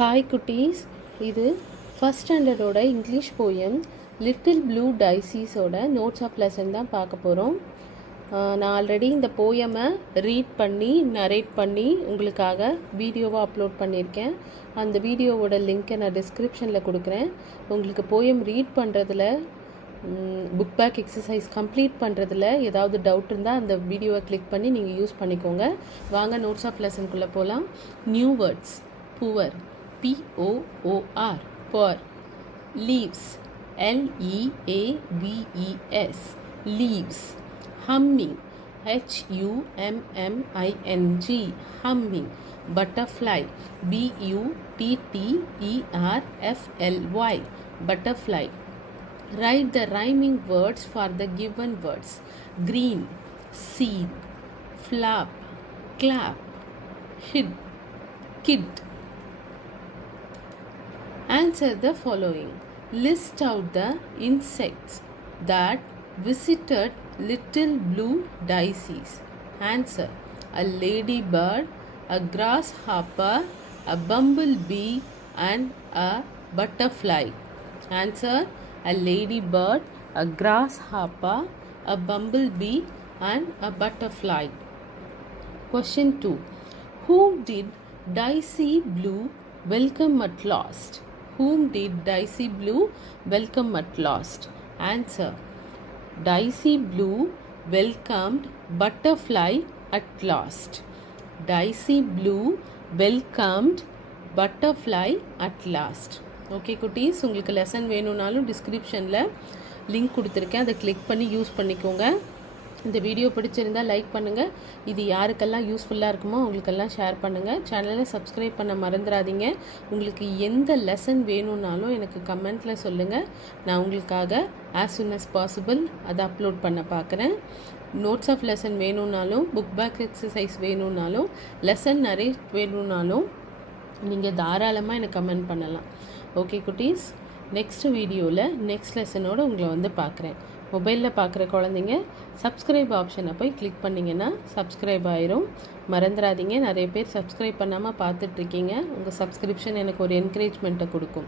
Hi குட்டீஸ், இது first ஸ்டாண்டர்டோட இங்கிலீஷ் போயம் லிட்டில் ப்ளூ டைசீஸோட நோட்ஸ் ஆஃப் லெசன் தான் பார்க்க போகிறோம். நான் ஆல்ரெடி இந்த போயமை ரீட் பண்ணி நரேட் பண்ணி உங்களுக்காக வீடியோவாக அப்லோட் பண்ணியிருக்கேன். அந்த வீடியோவோட லிங்க்கை நான் டிஸ்கிரிப்ஷனில் கொடுக்குறேன். உங்களுக்கு போயம் ரீட் பண்ணுறதுல புக் பேக் எக்ஸசைஸ் கம்ப்ளீட் பண்ணுறதுல ஏதாவது டவுட் இருந்தால் அந்த வீடியோவை கிளிக் பண்ணி நீங்கள் யூஸ் பண்ணிக்கோங்க. வாங்க நோட்ஸ் ஆஃப் லெசனுக்குள்ளே போகலாம். New words: poor, P-O-O-R, poor. Leaves, L-E-A-V-E-S, leaves. Humming, H-U-M-M-I-N-G, humming. Butterfly, B-U-T-T-E-R-F-L-Y, butterfly. Write the rhyming words for the given words: green, seed, flap, clap, hid, kid. Answer the following. List out the insects that visited little blue daisies. Answer: a ladybird, a grasshopper, a bumblebee, and a butterfly. Answer: a ladybird, a grasshopper, a bumblebee, and a butterfly. Question 2. Whom did Daisy Blue welcome at last? Whom did Daisy Blue welcome at last? Answer: Daisy Blue welcomed Butterfly at last. Daisy Blue welcomed Butterfly at last. Okay குட்டீஸ், உங்களுக்கு lesson வேணும்னாலும் டிஸ்கிரிப்ஷனில் link கொடுத்துருக்கேன், அதை click பண்ணி use பண்ணிக்கோங்க. இந்த video பிடிச்சிருந்தால் லைக் பண்ணுங்கள். இது யாருக்கெல்லாம் யூஸ்ஃபுல்லாக இருக்குமோ அவங்களுக்கெல்லாம் ஷேர் பண்ணுங்கள். சேனலை சப்ஸ்கிரைப் பண்ண மறந்துடாதீங்க. உங்களுக்கு எந்த லெசன் வேணும்னாலும் எனக்கு கமெண்ட்டில் சொல்லுங்கள். நான் உங்களுக்காக ஆஸ் சூன் அஸ் பாசிபிள் அதை அப்லோட் பண்ண பார்க்குறேன். நோட்ஸ் ஆஃப் லெசன் வேணும்னாலும், புக் பேக் எக்ஸசைஸ் வேணும்னாலும், லெசன் நிறைய வேணும்னாலும் நீங்கள் தாராளமாக எனக்கு கமெண்ட் பண்ணலாம். ஓகே குட்டீஸ், நெக்ஸ்ட் வீடியோவில் நெக்ஸ்ட் லெசனோடு உங்களை பார்க்குறேன். மொபைலில் பார்க்குற குழந்தைங்க சப்ஸ்கிரைப் ஆப்ஷனை போய் கிளிக் பண்ணிங்கன்னா சப்ஸ்கிரைப் ஆயிரும். மறந்துடாதீங்க, நிறைய பேர் சப்ஸ்கிரைப் பண்ணாமல் பார்த்துட்ருக்கீங்க. உங்கள் சப்ஸ்கிரிப்ஷன் எனக்கு ஒரு என்கரேஜ்மெண்ட்டை கொடுக்கும்.